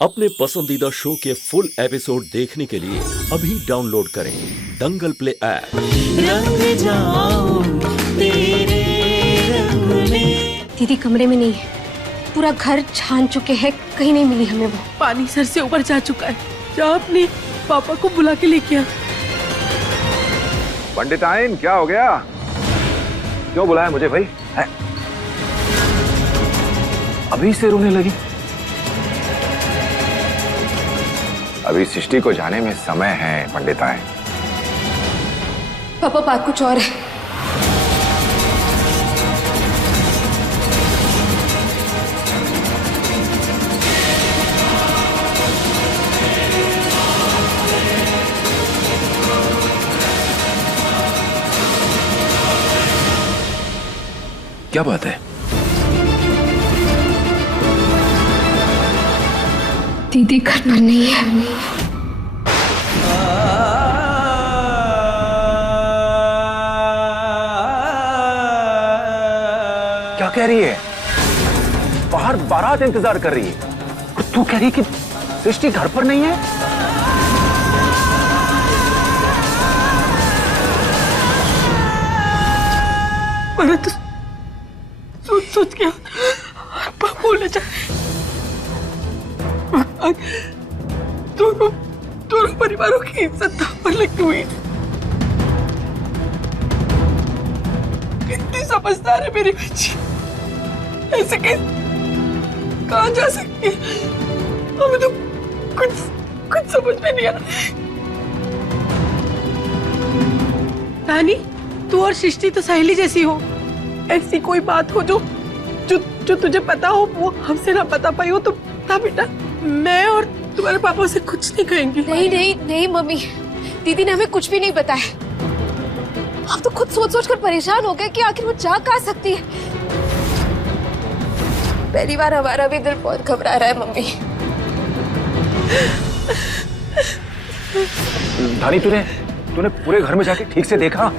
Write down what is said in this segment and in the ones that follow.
अपने पसंदीदा शो के फुल एपिसोड देखने के लिए अभी डाउनलोड करें दंगल प्ले ऐप। रंग जाऊं तेरे रंग में। दीदी कमरे में नहीं है, पूरा घर छान चुके हैं, कहीं नहीं मिली हमें वो। पानी सर से ऊपर जा चुका है, जा अपने पापा को बुला के लेके आ। पंडिताइन क्या हो गया? क्यों बुलाया मुझे भाई? है? अभी से रोने लगी? अभी सृष्टि को जाने में समय है पंडिताइन। पापा बात कुछ और है। क्या बात है? दीदी घर पर नहीं है। क्या कह रही है? बाहर बारात इंतजार कर रही है, तू कह रही है कि सृष्टि घर पर नहीं है? मैंने तो सोच क्या बोले जाए। दोनों परिवारों की इज्जत दांव पर लगी हुई। कितनी समझदार है मेरी बच्ची, ऐसे कहाँ जा सकती है? हमें तो कुछ समझ में नहीं आ रहा। रानी, तू और सृष्टि तो सहेली जैसी हो। ऐसी कोई बात हो जो तुझे पता हो, वो हमसे ना बता पाई हो तो बता बेटा। मैं और तुम्हारे पापा से कुछ नहीं कहेंगे। नहीं मम्मी, दीदी ने हमें कुछ भी नहीं बताया। हम तो खुद सोच कर परेशान हो गए कि आखिर वो जा कहाँ सकती है। पहली बार हमारा भी दिल बहुत घबरा रहा है मम्मी। धानी, तूने पूरे घर में जाके ठीक से देखा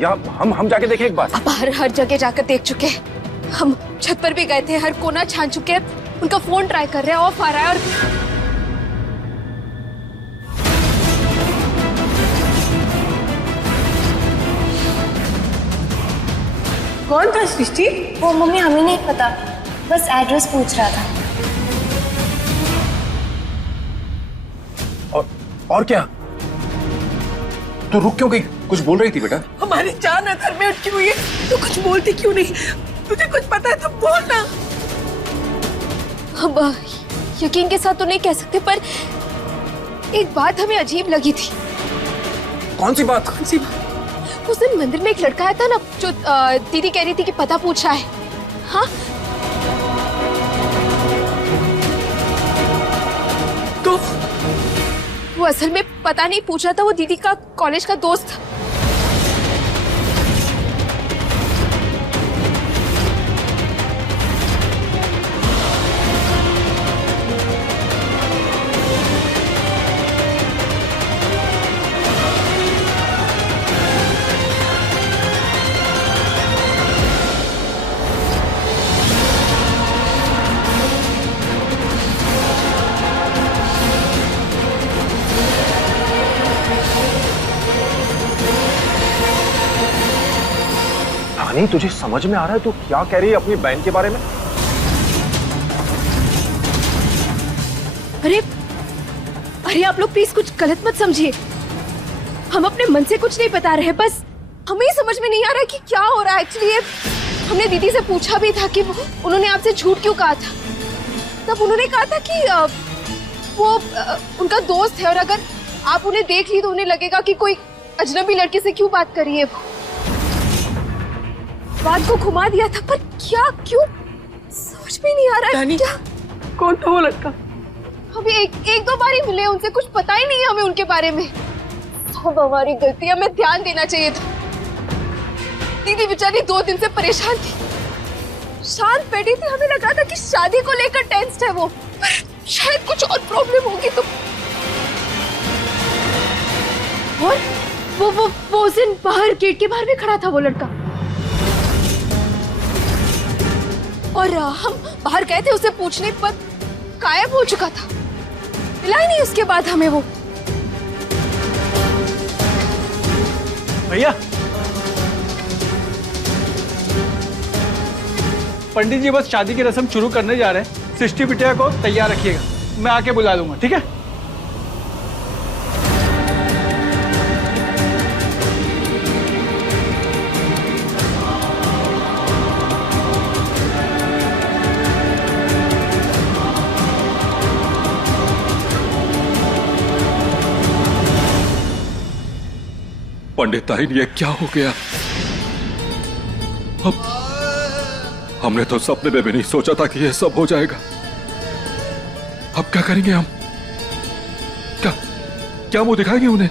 या हम जाके देखें एक बार? अब हर जगह जाकर देख चुके हैं। हम छत पर भी गए थे, हर कोना छान चुके हैं। उनका फोन ट्राई कर रहे हैं, ऑफ आ रहा है। और कौन था सृष्टि? वो मम्मी हमें नहीं पता, बस एड्रेस पूछ रहा था। और क्या? तू रुक क्यों गई? कुछ बोल रही थी बेटा? हमारी जान अंदर में अटकी हुई है, तू कुछ बोलती क्यों नहीं? तुझे कुछ पता है तो बोल ना। हम यकीन के साथ तो नहीं कह सकते, पर एक बात हमें अजीब लगी थी। कौन सी बात? उस दिन मंदिर में एक लड़का आया था ना, जो दीदी कह रही थी कि पता पूछा है। हाँ, तो वो असल में पता नहीं पूछ रहा था, वो दीदी का कॉलेज का दोस्त था। नहीं, तुझे समझ में आ रहा है तू क्या कह रही है अपनी बहन के बारे में? अरे आप लोग प्लीज कुछ गलत मत समझिए। हम अपने मन से कुछ नहीं बता रहे, बस हमें समझ में नहीं आ रहा कि क्या हो रहा है। एक्चुअली हमने दीदी से पूछा भी था कि उन्होंने आपसे झूठ क्यों कहा था। तब उन्होंने कहा था कि वो उनका दोस्त है, और अगर आप उन्हें देख ली तो उन्हें लगेगा कि कोई अजनबी लड़के से क्यों बात कर रही है। वो बात को घुमा दिया था, पर क्या क्यों समझ में नहीं आ रहा है। क्या? कौन था वो लड़का? अभी एक दो बार ही मिले, उनसे कुछ पता ही नहीं है हमें उनके बारे में। सब हमारी गलती, हमें ध्यान देना चाहिए था। दीदी बेचारी 2 दिन से परेशान थी, शांत बैठी थी। हमें लगा था कि शादी को लेकर टेंस्ड है वो, पर शायद कुछ और प्रॉब्लम होगी। तो और वो उस दिन बाहर गेट के बाहर भी खड़ा था वो लड़का। और हम बाहर गए थे उसे पूछने, पर गायब हो चुका था, मिला ही नहीं उसके बाद हमें वो। भैया, पंडित जी बस शादी की रस्म शुरू करने जा रहे हैं। सृष्टि बिटिया को तैयार रखिएगा, मैं आके बुला लूंगा, ठीक है? पंडित ताइन, ये क्या हो गया? अब हमने तो सपने में भी नहीं सोचा था कि ये सब हो जाएगा। अब क्या करेंगे हम? क्या क्या मुंह दिखाएंगे उन्हें?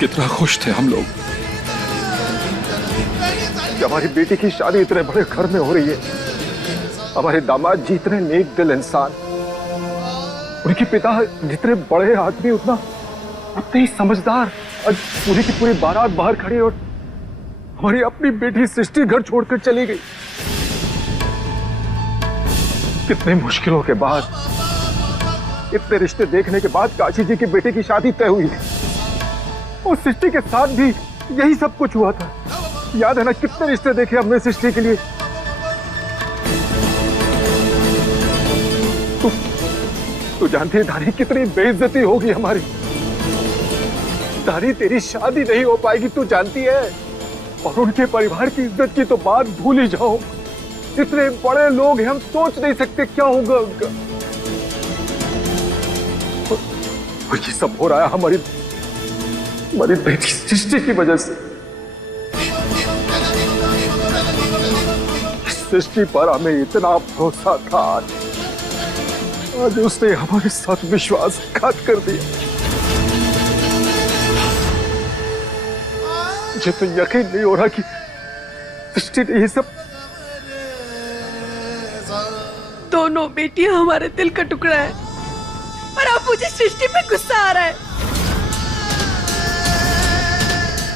कितना खुश थे हम लोग कि हमारी बेटी की शादी इतने बड़े घर में हो रही है। हमारे दामाद जी इतने नेक दिल इंसान, उनके पिता जितने बड़े आदमी उतने ही समझदार। आज पूरी की पूरी बारात बाहर खड़ी और हमारी अपनी बेटी सृष्टि घर छोड़कर चली गई। कितने मुश्किलों के बाद, इतने रिश्ते देखने के बाद काशी जी की बेटे की शादी तय हुई थी और सृष्टि के साथ भी यही सब कुछ हुआ था। याद है ना कितने रिश्ते देखे हमने सृष्टि के लिए। तू जानती है धानी कितनी बेइज्जती होगी हमारी। धानी तेरी शादी नहीं हो पाएगी, तू जानती है। और उनके परिवार की इज्जत की तो बात भूल ही जाओ। इतने बड़े लोग हैं, हम सोच नहीं सकते क्या होगा उनका। और ये सब हो रहा है हमारी बेटी सृष्टि की वजह से। सृष्टि पर हमें इतना भरोसा था, आज उसने हमारे साथ विश्वासघात कर दिया। मुझे तो यकीन नहीं हो रहा कि सृष्टि ने ये सब। दोनों बेटियां हमारे दिल का टुकड़ा है और अब मुझे सृष्टि पे गुस्सा आ रहा है।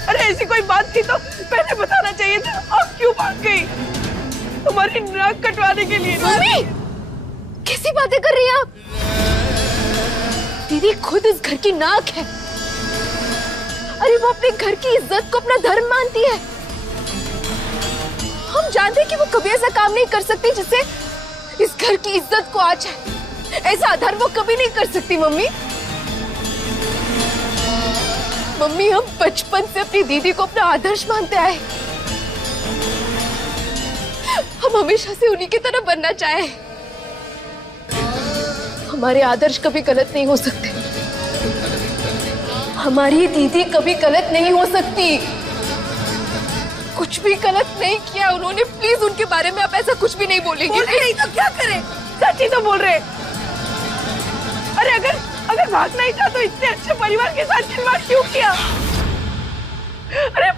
अरे ऐसी कोई बात थी तो पहले बताना चाहिए था। अब क्यों भाग गई तुम्हारी नाक कटवाने के लिए? मम्मी, कैसी बातें कर रही हैं आप? दीदी खुद इस घर की नाक है। अरे वो अपने घर की इज्जत को अपना धर्म मानती है। हम जानते हैं कि वो कभी ऐसा काम नहीं कर सकती जिससे इस घर की इज्जत को आँच है। ऐसा अधर्म वो कभी नहीं कर सकती। मम्मी, हम बचपन से अपनी दीदी को अपना आदर्श मानते आए। हम हमेशा से उन्हीं की तरह बनना चाहे। हमारे आदर्श कभी गलत नहीं हो सकते। हमारी दीदी कभी गलत नहीं हो सकती। कुछ भी गलत नहीं किया उन्होंने। प्लीज उनके बारे में आप ऐसा कुछ भी नहीं बोलेंगे। नहीं तो क्या करें? सच ही तो बोल रहे। अरे अगर भागना ही था तो इतने अच्छे परिवार के साथ खिलवाड़ क्यों किया? अरे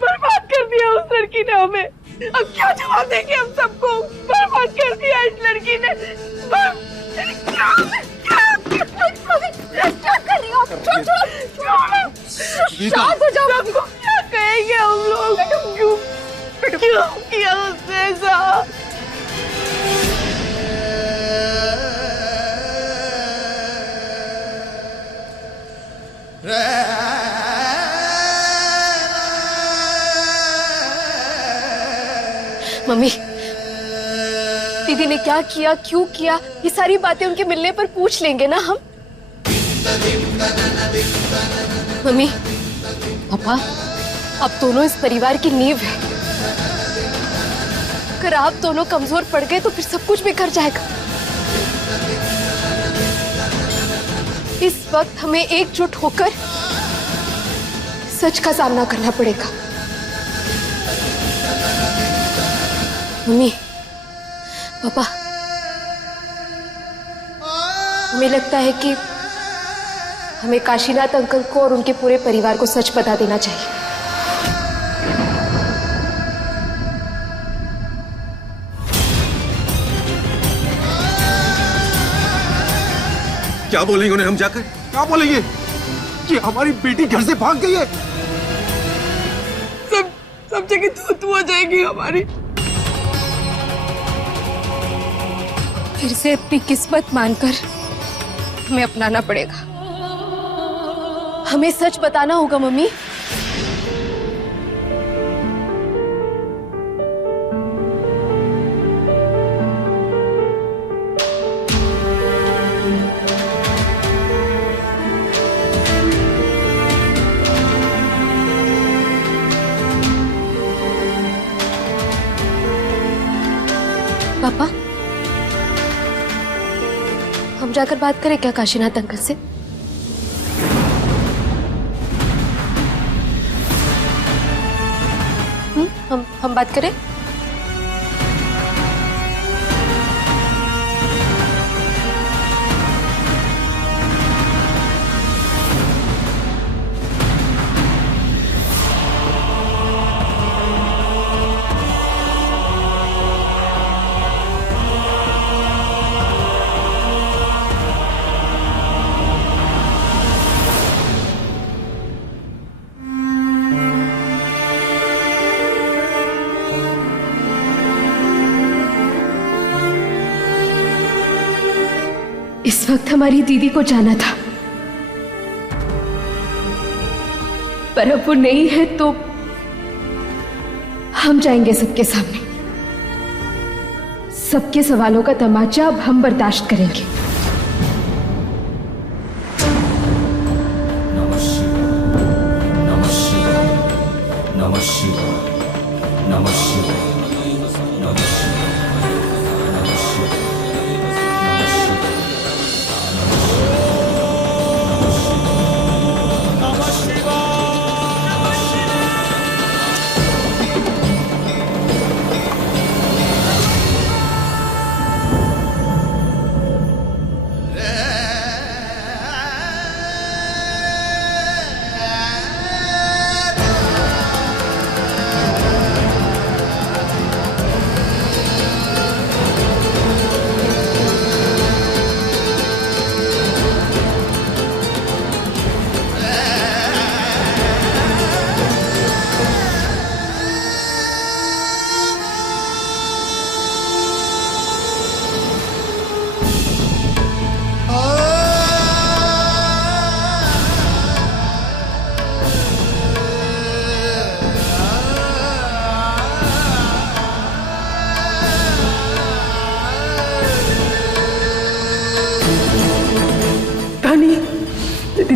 बर्बाद कर दिया उस लड़की ने हमें। अब क्या जवाब देंगे हम सबको? बर्बाद कर दिया इस लड़की ने। क्या कर रही हो? शांत हो जाओ। सबको क्या कहेंगे हम लोग? क्यों किया उसने ऐसा? मम्मी, दीदी ने क्या किया, क्यों किया, ये सारी बातें उनके मिलने पर पूछ लेंगे ना हम। मम्मी, पापा, अब दोनों इस परिवार की नींव है। अगर आप दोनों कमजोर पड़ गए तो फिर सब कुछ बिखर जाएगा। इस वक्त हमें एकजुट होकर सच का सामना करना पड़ेगा। मम्मी, पापा, हमें लगता है कि हमें काशीनाथ अंकल को और उनके पूरे परिवार को सच बता देना चाहिए। क्या बोलेंगे उन्हें हम जाकर? क्या बोलेंगे कि हमारी बेटी घर से भाग गई है? सब जगह तू हो जाएगी हमारी। फिर से अपनी किस्मत मानकर हमें अपनाना पड़ेगा। हमें सच बताना होगा मम्मी। पापा, हम जाकर बात करें क्या काशीनाथ अंकल से? हम बात करें? इस वक्त हमारी दीदी को जाना था, पर अब वो नहीं है तो हम जाएंगे सबके सामने। सबके सवालों का तमाचा अब हम बर्दाश्त करेंगे। नमः शिवाय, नमः शिवाय, नमः शिवाय, नमः शिवाय, नमः शिवाय, नमः शिवाय।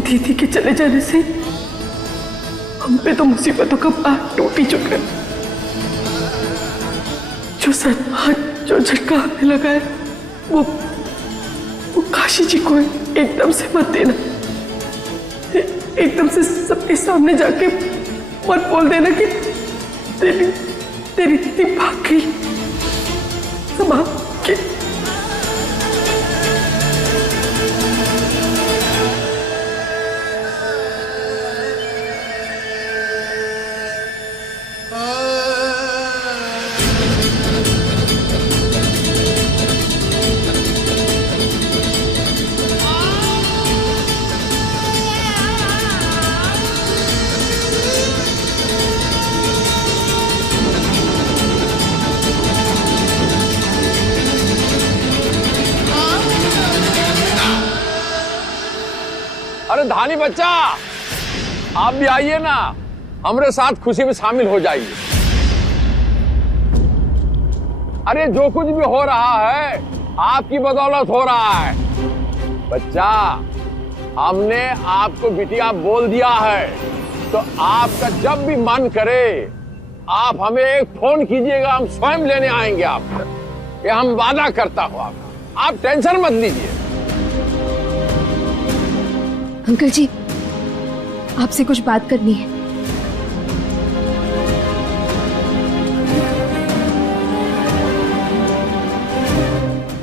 दीदी के चले जाने से हम पे तो मुसीबतों का पहाड़ टूट ही चुका है। जो सदमा, जो झटका हमें लगा है वो काशी जी को एकदम से मत देना। एकदम से सबके सामने जाके मत बोल देना कि तेरी दीदी भाग गई। संभाल के अरे धानी बच्चा, आप भी आइए ना, हमारे साथ खुशी में शामिल हो जाइए। अरे जो कुछ भी हो रहा है आपकी बदौलत हो रहा है। बच्चा, हमने आपको बिटिया बोल दिया है, तो आपका जब भी मन करे आप हमें एक फोन कीजिएगा, हम स्वयं लेने आएंगे आपको। ये हम वादा करता हूं आपका, आप टेंशन मत लीजिए। अंकल जी, आपसे कुछ बात करनी है।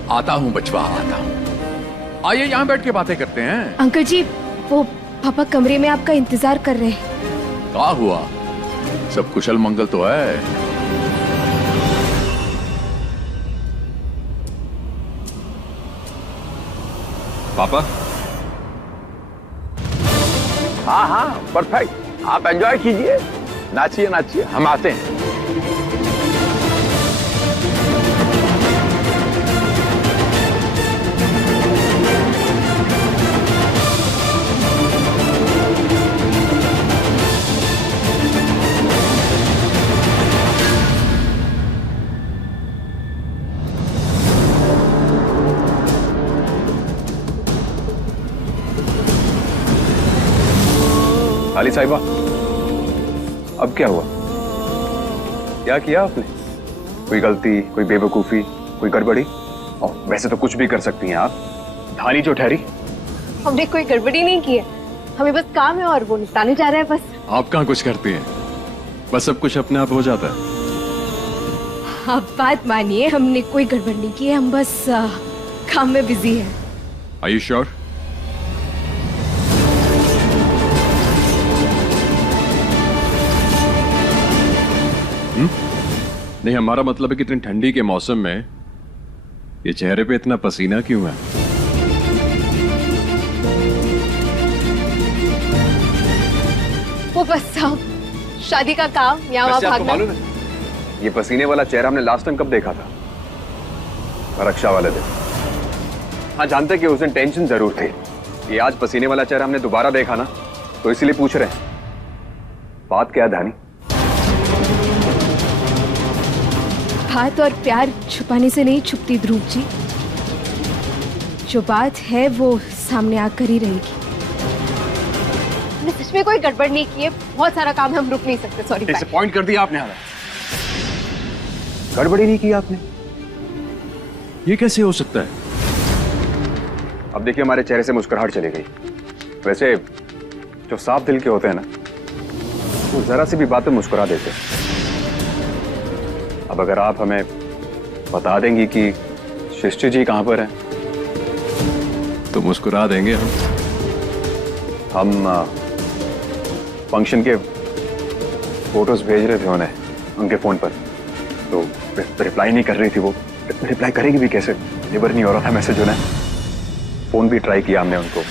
आता हूं बचवा, आता हूं। आइए यहाँ बैठ के बातें करते हैं। अंकल जी, वो पापा कमरे में आपका इंतजार कर रहे हैं। क्या हुआ? सब कुशल मंगल तो है? पापा, हाँ हाँ परफेक्ट, आप एंजॉय कीजिए, नाचिए नाचिए, हम आते हैं। अली साहिबा, अब क्या हुआ? क्या किया आपने? कोई गलती, कोई बेवकूफी, कोई गड़बड़ी? और वैसे तो कुछ भी कर सकती हैं आप, धानी जो ठहरी। हमने कोई गड़बड़ी नहीं की है, हमें बस काम है और वो निपटाने जा रहे हैं बस। आप कहाँ कुछ करती हैं, बस सब कुछ अपने आप हो जाता है। आप बात मानिए, हमने कोई गड़बड़ नहीं की है, हम बस काम में बिजी हैं। Are you sure? नहीं, हमारा मतलब है कि इतनी ठंडी के मौसम में ये चेहरे पे इतना पसीना क्यों है? वो बस साहब, शादी का काम यहाँ वहाँ वैसे आपको भागना। मालूम है, ये पसीने वाला चेहरा हमने लास्ट टाइम कब देखा था? रक्षा वाले दिन। हाँ, जानते कि उस दिन टेंशन जरूर थी। ये आज पसीने वाला चेहरा हमने दोबारा देखा ना, तो इसलिए पूछ रहे हैं, बात क्या है धानी? बात और प्यार छुपाने से नहीं छुपती ध्रुव जी, जो बात है वो सामने आकर ही रहेगी। हमने सच में कोई गड़बड़ नहीं की है, बहुत सारा काम है, हम रुक नहीं सकते। सॉरी। डिसअपॉइंट कर दिया आपने हमें। गड़बड़ी नहीं की आपने? ये कैसे हो सकता है? अब देखिए, हमारे चेहरे से मुस्कुराहट चली गई। वैसे जो साफ दिल के होते हैं ना, वो जरा सी भी बात पे मुस्कुरा देते हैं। अब अगर आप हमें बता देंगी कि सृष्टि जी कहां पर हैं, तो मुस्कुरा देंगे हम फंक्शन के फोटोज भेज रहे थे उन्हें उनके फोन पर, तो रिप्लाई नहीं कर रही थी वो। रिप्लाई करेगी भी कैसे? डिलीवर नहीं हो रहा था मैसेज उन्हें। फोन भी ट्राई किया हमने उनको,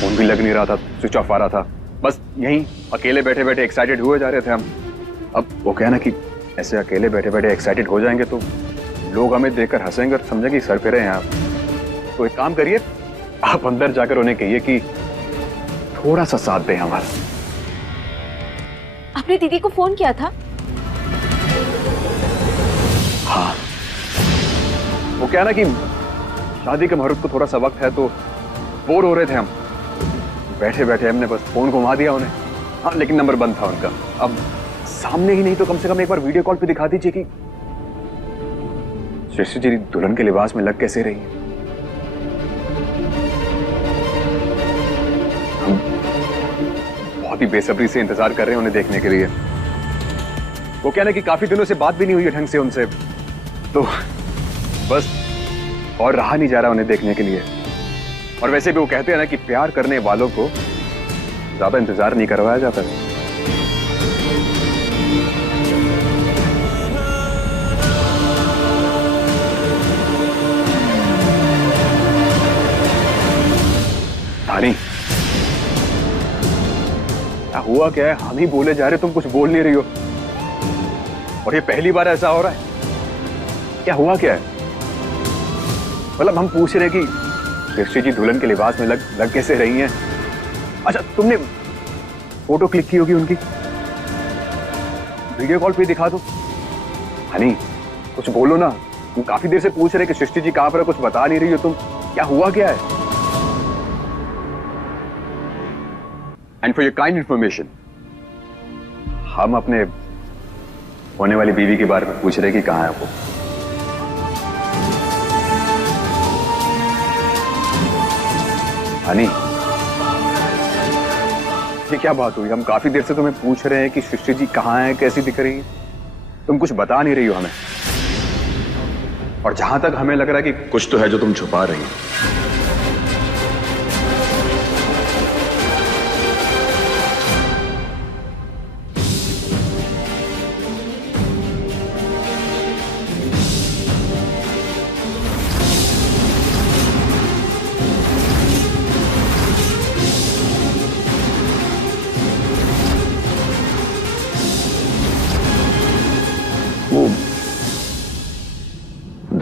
फोन भी लग नहीं रहा था, स्विच ऑफ आ रहा था। बस यहीं अकेले बैठे बैठे एक्साइटेड हुए जा रहे थे हम। अब वो कहना कि ऐसे अकेले बैठे बैठे एक्साइटेड हो जाएंगे तो लोग हमें देखकर हंसेंगे और समझेंगे कि सर फिरे हैं आप। तो एक काम करिए, आप अंदर जाकर उन्हें कहिए कि थोड़ा सा साथ दें हमारा। आपने दीदी को फोन किया था? हाँ, वो क्या ना कि शादी के मुहूर्त को थोड़ा सा वक्त है तो बोर हो रहे थे हम, बैठे बैठे हमने बस फोन घुमा दिया उन्हें। हाँ, लेकिन नंबर बंद था उनका। अब सामने ही नहीं तो कम से कम एक बार वीडियो कॉल पे दिखा दीजिए कि सृष्टि जी दुल्हन के लिबास में लग कैसे रही है। हम बहुत ही बेसब्री से इंतजार कर रहे हैं उन्हें देखने के लिए। वो कहना कि काफी दिनों से बात भी नहीं हुई है ढंग से उनसे, तो बस और रहा नहीं जा रहा उन्हें देखने के लिए। और वैसे भी वो कहते हैं ना कि प्यार करने वालों को ज्यादा इंतजार नहीं करवाया जाता है। धानी, क्या हुआ क्या है? हम ही बोले जा रहे, तुम कुछ बोल नहीं रही हो। और ये पहली बार ऐसा हो रहा है? क्या हुआ क्या है? मतलब हम पूछ रहे कि सृष्टि जी दुल्हन के लिबास में लग कैसे रही हैं? अच्छा, तुमने फोटो क्लिक की होगी उनकी, वीडियो कॉल पे दिखा दो। हनी, कुछ बोलो ना, तुम काफी देर से पूछ रहे कि सृष्टि जी कहां पर है, कुछ बता नहीं रही हो तुम। क्या हुआ क्या है? And for your kind information, हम अपने होने वाली बीवी के बारे में पूछ रहे कि कहां है वो। हनी, ये क्या बात हुई? हम काफी देर से तुम्हें पूछ रहे हैं कि सृष्टि जी कहां है, कैसी दिख रही है, तुम कुछ बता नहीं रही हो हमें। और जहां तक हमें लग रहा है कि कुछ तो है जो तुम छुपा रही हो।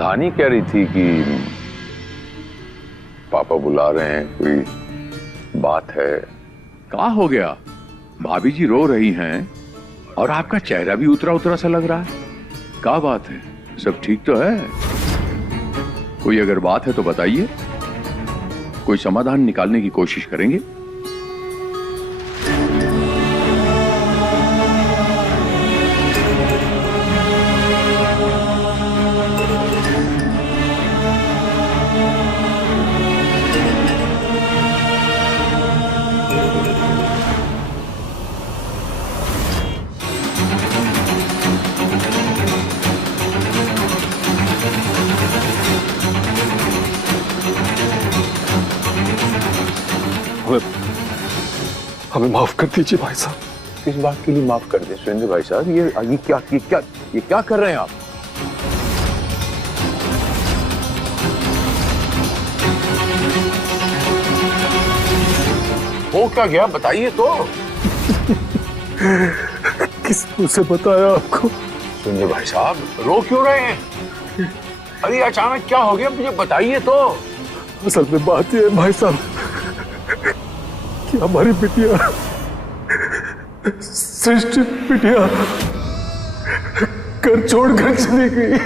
धानी कह रही थी कि पापा बुला रहे हैं, कोई बात है। क्या हो गया? भाभी जी रो रही हैं और आपका चेहरा भी उतरा उतरा सा लग रहा है। क्या बात है? सब ठीक तो है? कोई अगर बात है तो बताइए, कोई समाधान निकालने की कोशिश करेंगे। हमें माफ कर दीजिए भाई साहब। किस बात के लिए माफ कर दे सुरेंद्र भाई साहब? ये क्या कर रहे हैं आप? हो क्या गया बताइए तो। किस मुंह से बताया आपको? सुरेंद्र भाई साहब रो क्यों रहे हैं? अरे अचानक क्या हो गया, मुझे बताइए तो। असल में बात यह है भाई साहब कि हमारी बिटिया सृष्टि बिटिया घर छोड़कर चली गई।